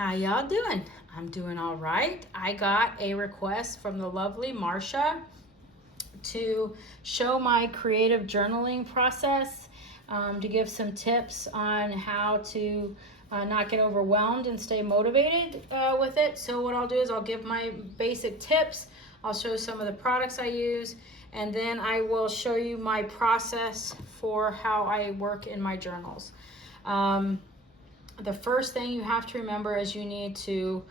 How y'all doing? I'm doing all right. I got a request from the lovely Marsha to show my creative journaling process, to give some tips on how to not get overwhelmed and stay motivated with it. So what I'll do is I'll give my basic tips. I'll show some of the products I use, and then I will show you my process for how I work in my journals. The first thing you have to remember is you need to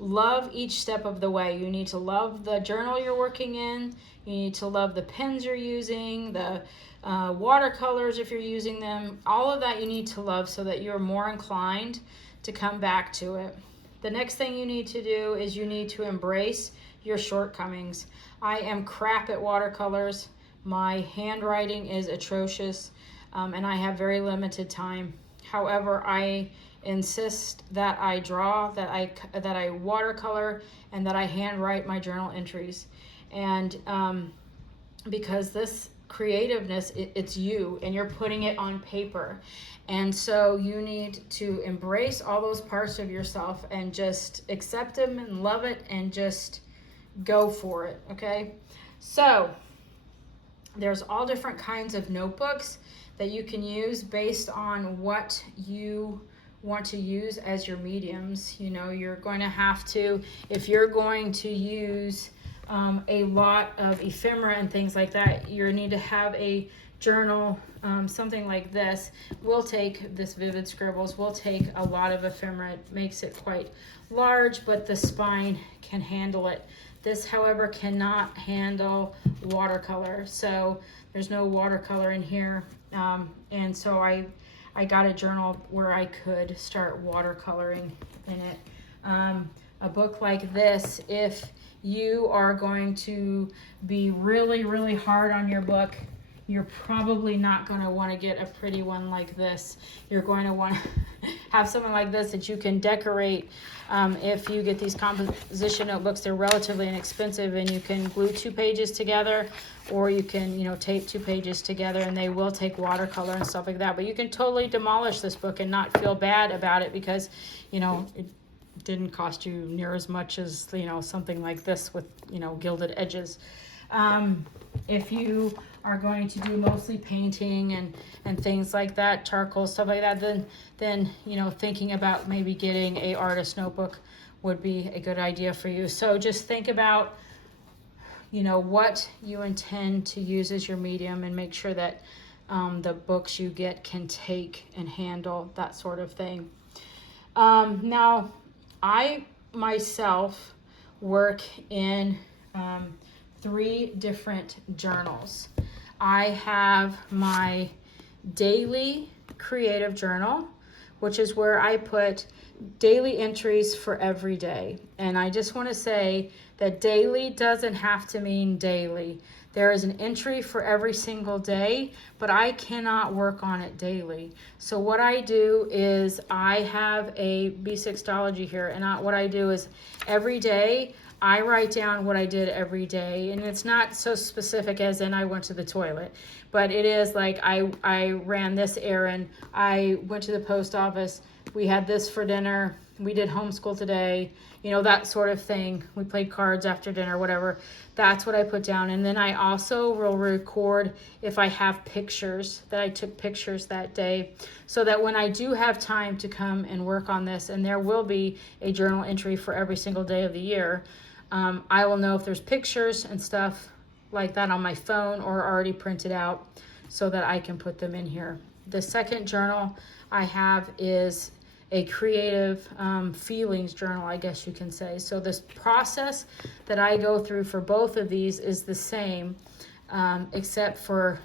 love each step of the way. You need to love the journal you're working in. You need to love the pens you're using, the watercolors if you're using them. All of that you need to love so that you're more inclined to come back to it. The next thing you need to do is you need to embrace your shortcomings. I am crap at watercolors. My handwriting is atrocious, and I have very limited time. However, I insist that I draw, that I watercolor, and that I handwrite my journal entries. And because this creativeness, it's you, and you're putting it on paper. And so you need to embrace all those parts of yourself and just accept them and love it and just go for it, okay? So there's all different kinds of notebooks that you can use based on what you want to use as your mediums. You know, you're going to have to, if you're going to use a lot of ephemera and things like that, you need to have a journal, something like this. We'll take this Vivid Scribbles, we'll take a lot of ephemera. It makes it quite large, but the spine can handle it. This, however, cannot handle watercolor, so there's no watercolor in here. And so I got a journal where I could start watercoloring in it. A book like this, if you are going to be really, really hard on your book, you're probably not going to want to get a pretty one like this. You're going to want to have something like this that you can decorate. If you get these composition notebooks, they're relatively inexpensive, and you can glue 2 pages together, or you can, tape 2 pages together, and they will take watercolor and stuff like that. But you can totally demolish this book and not feel bad about it because, it didn't cost you near as much as, something like this with, gilded edges. If you are going to do mostly painting and things like that, charcoal, stuff like that, then thinking about maybe getting a artist notebook would be a good idea for you. So just think about, what you intend to use as your medium, and make sure that the books you get can take and handle that sort of thing. Now, I myself work in 3 different journals. I have my daily creative journal, which is where I put daily entries for every day. And I just want to say that daily doesn't have to mean daily. There is an entry for every single day, but I cannot work on it daily. So what I do is I have a B6ology here, and what I do is every day I write down what I did every day, and it's not so specific as in I went to the toilet, but it is like I ran this errand, I went to the post office, we had this for dinner, we did homeschool today, that sort of thing. We played cards after dinner, whatever. That's what I put down. And then I also will record if I have pictures, that I took pictures that day, so that when I do have time to come and work on this, and there will be a journal entry for every single day of the year, I will know if there's pictures and stuff like that on my phone or already printed out, so that I can put them in here. The second journal I have is a creative feelings journal, I guess you can say. So this process that I go through for both of these is the same, except for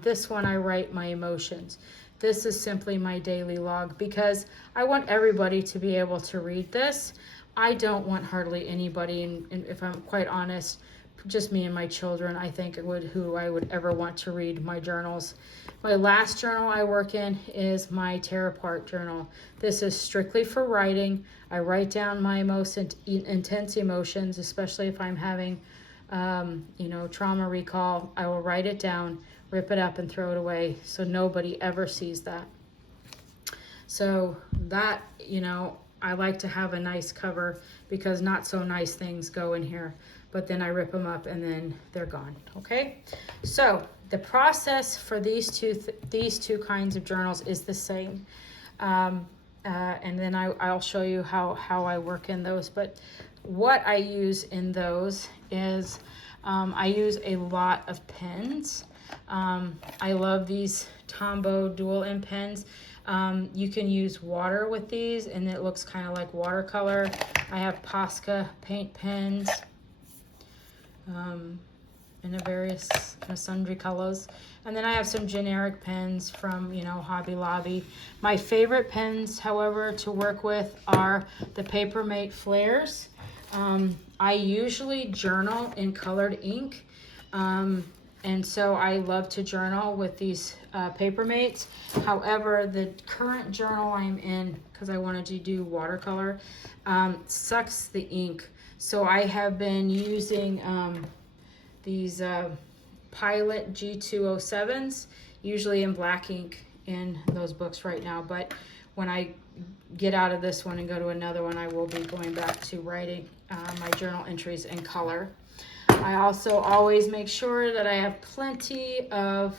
this one I write my emotions. This is simply my daily log, because I want everybody to be able to read this. I don't want hardly anybody, and if I'm quite honest, just me and my children, I think, who I would ever want to read my journals. My last journal I work in is my tear apart journal. This is strictly for writing. I write down my most intense emotions, especially if I'm having, trauma recall. I will write it down, rip it up, and throw it away, so nobody ever sees that. So that, I like to have a nice cover because not so nice things go in here, but then I rip them up and then they're gone. Okay, so the process for these two kinds of journals is the same, and then I'll show you how I work in those. But what I use in those is I use a lot of pens. I love these Tombow dual end pens. You can use water with these and it looks kind of like watercolor. I have Posca paint pens in a various sundry colors. And then I have some generic pens from, Hobby Lobby. My favorite pens, however, to work with are the Papermate Flares. I usually journal in colored ink. And so I love to journal with these Papermates. However, the current journal I'm in, because I wanted to do watercolor, sucks the ink. So I have been using these Pilot G207s, usually in black ink in those books right now. But when I get out of this one and go to another one, I will be going back to writing my journal entries in color. I also always make sure that I have plenty of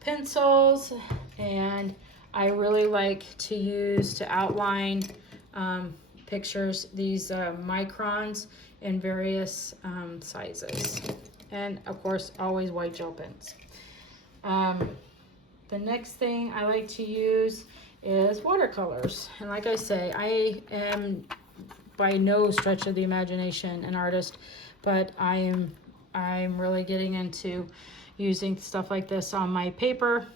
pencils, and I really like to use to outline pictures these microns in various sizes, and of course always white gel pens. The next thing I like to use is watercolors, and like I say, I am by no stretch of the imagination an artist, but I'm really getting into using stuff like this on my paper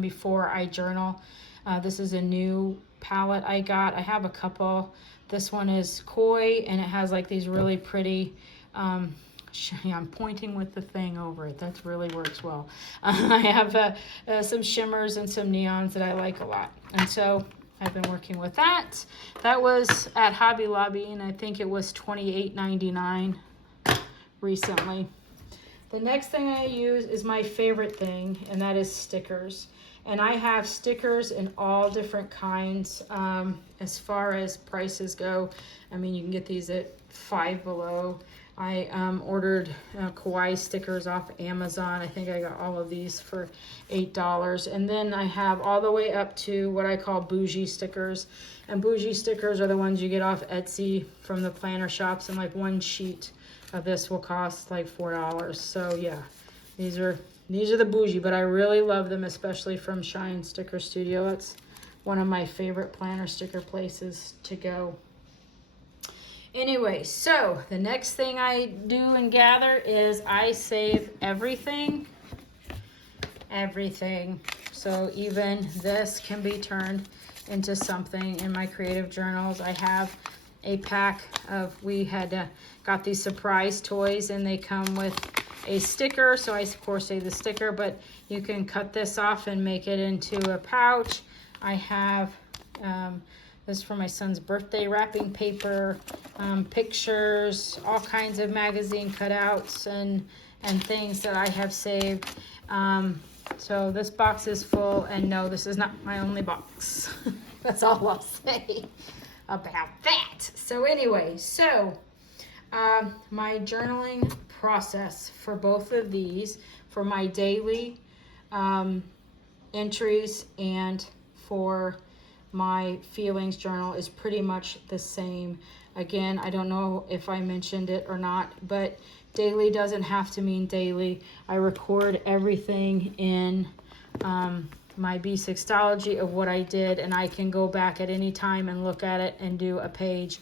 before I journal. This is a new palette I got. I have a couple. This one is Koi, and it has like these really pretty, I'm pointing with the thing over it. That really works well. I have some shimmers and some neons that I like a lot. And so I've been working with that. That was at Hobby Lobby, and I think it was $28.99 recently. The next thing I use is my favorite thing, and that is stickers. And I have stickers in all different kinds. As far as prices go, I mean, you can get these at Five Below. I ordered kawaii stickers off Amazon. I think I got all of these for $8. And then I have all the way up to what I call bougie stickers. And bougie stickers are the ones you get off Etsy from the planner shops, and like one sheet of this will cost like $4. So yeah, these are the bougie, but I really love them, especially from Shine Sticker Studio. It's one of my favorite planner sticker places to go. Anyway, so the next thing I do and gather is I save everything. So even this can be turned into something in my creative journals. I have a pack of, we had got these surprise toys, and they come with a sticker. So I of course save the sticker, but you can cut this off and make it into a pouch. I have this for my son's birthday wrapping paper, pictures, all kinds of magazine cutouts and things that I have saved. So this box is full, and no, this is not my only box. That's all I'll say about that. So anyway, my journaling process for both of these, for my daily entries and for my feelings journal, is pretty much the same. Again, I don't know if I mentioned it or not, but daily doesn't have to mean daily. I record everything in my B6tology of what I did, and I can go back at any time and look at it and do a page.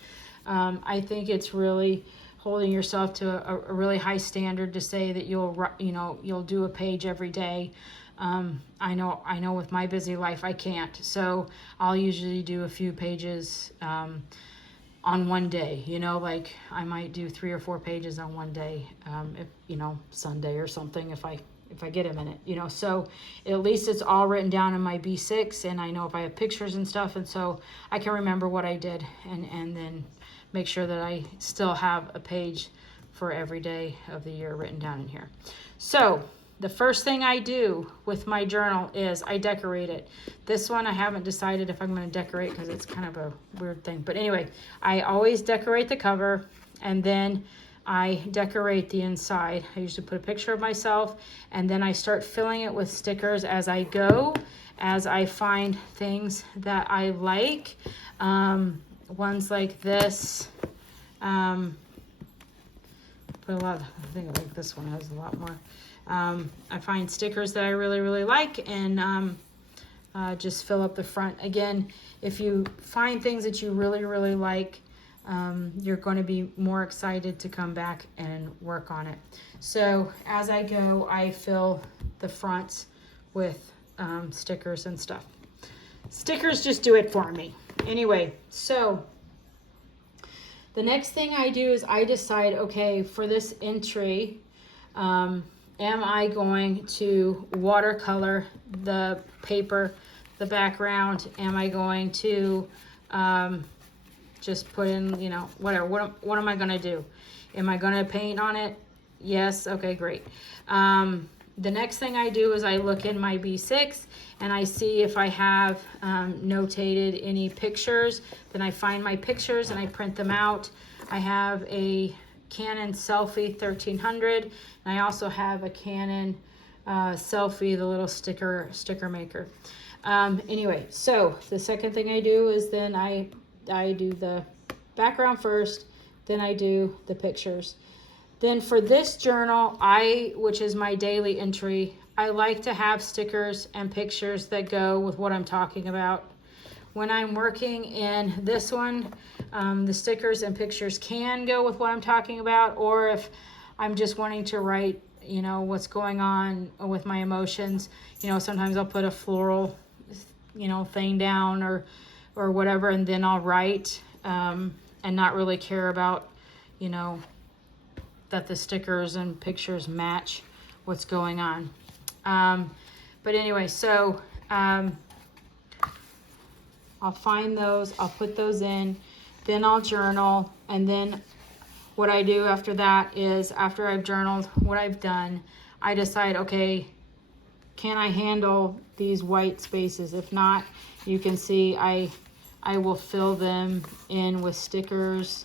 I think it's really holding yourself to a really high standard to say that you'll do a page every day. I know with my busy life I can't, so I'll usually do a few pages on one day. Like I might do 3 or 4 pages on one day, if Sunday or something, if I get a minute, so at least it's all written down in my B6, and I know if I have pictures and stuff, and so I can remember what I did, and then make sure that I still have a page for every day of the year written down in here. So the first thing I do with my journal is I decorate it. This one I haven't decided if I'm going to decorate because it's kind of a weird thing. But anyway, I always decorate the cover, and then I decorate the inside. I usually put a picture of myself, and then I start filling it with stickers as I go, as I find things that I like. Ones like this. Put a lot of, I think like this one has a lot more. I find stickers that I really, really like, and just fill up the front. Again, if you find things that you really, really like, you're going to be more excited to come back and work on it. So as I go, I fill the front with stickers and stuff. Stickers just do it for me. Anyway, so the next thing I do is I decide, okay, for this entry, am I going to watercolor the paper, the background? Am I going to just put in, you know, whatever? What am I going to do? Am I going to paint on it? Yes. Okay, great. The next thing I do is I look in my B6 and I see if I have notated any pictures. Then I find my pictures and I print them out. I have a Canon Selfie 1300, and I also have a Canon Selfie, the little sticker maker. Anyway, so the second thing I do is then I do the background first, then I do the pictures. Then for this journal, which is my daily entry, I like to have stickers and pictures that go with what I'm talking about. When I'm working in this one, the stickers and pictures can go with what I'm talking about, or if I'm just wanting to write, you know, what's going on with my emotions, you know, sometimes I'll put a floral, you know, thing down or whatever, and then I'll write and not really care about, you know, that the stickers and pictures match what's going on. But anyway, so I'll find those, I'll put those in, then I'll journal, and then what I do after that is, after I've journaled what I've done, I decide, okay, can I handle these white spaces? If not, you can see I will fill them in with stickers,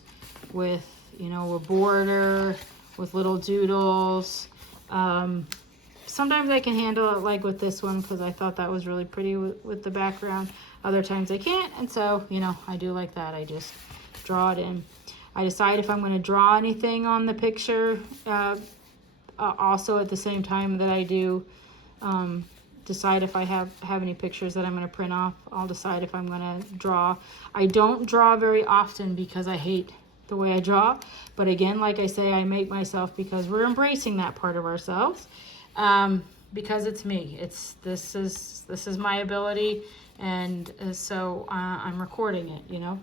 with, you know, a border, with little doodles. Sometimes I can handle it like with this one because I thought that was really pretty with the background. Other times I can't, and so, you know, I do like that. I just draw it in. I decide if I'm going to draw anything on the picture also at the same time that I do decide if I have any pictures that I'm going to print off. I'll decide if I'm going to draw. I don't draw very often because I hate the way I draw, but again, like I say, I make myself, because we're embracing that part of ourselves, because it's me. This is my ability, and so I'm recording it, you know.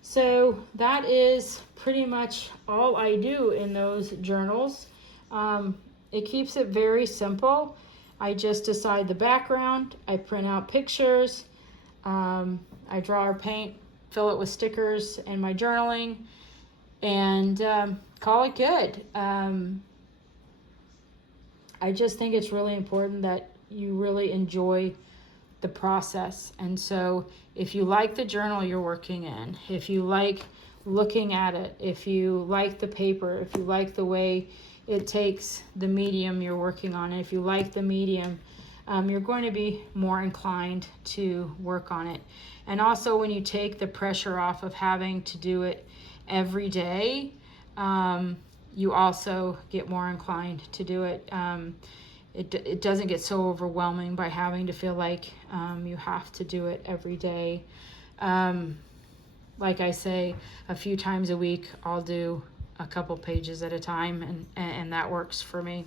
So that is pretty much all I do in those journals. It keeps it very simple. I just decide the background, I print out pictures, I draw or paint, fill it with stickers and my journaling, and call it good. I just think it's really important that you really enjoy the process. And so if you like the journal you're working in, if you like looking at it, if you like the paper, if you like the way it takes the medium you're working on, and if you like the medium, you're going to be more inclined to work on it. And also, when you take the pressure off of having to do it every day, you also get more inclined to do it. It doesn't get so overwhelming by having to feel like you have to do it every day. Like I say, a few times a week, I'll do a couple pages at a time, and that works for me.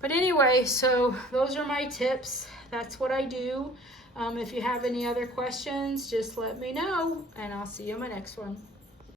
But anyway, so those are my tips. That's what I do. If you have any other questions, just let me know, and I'll see you in my next one.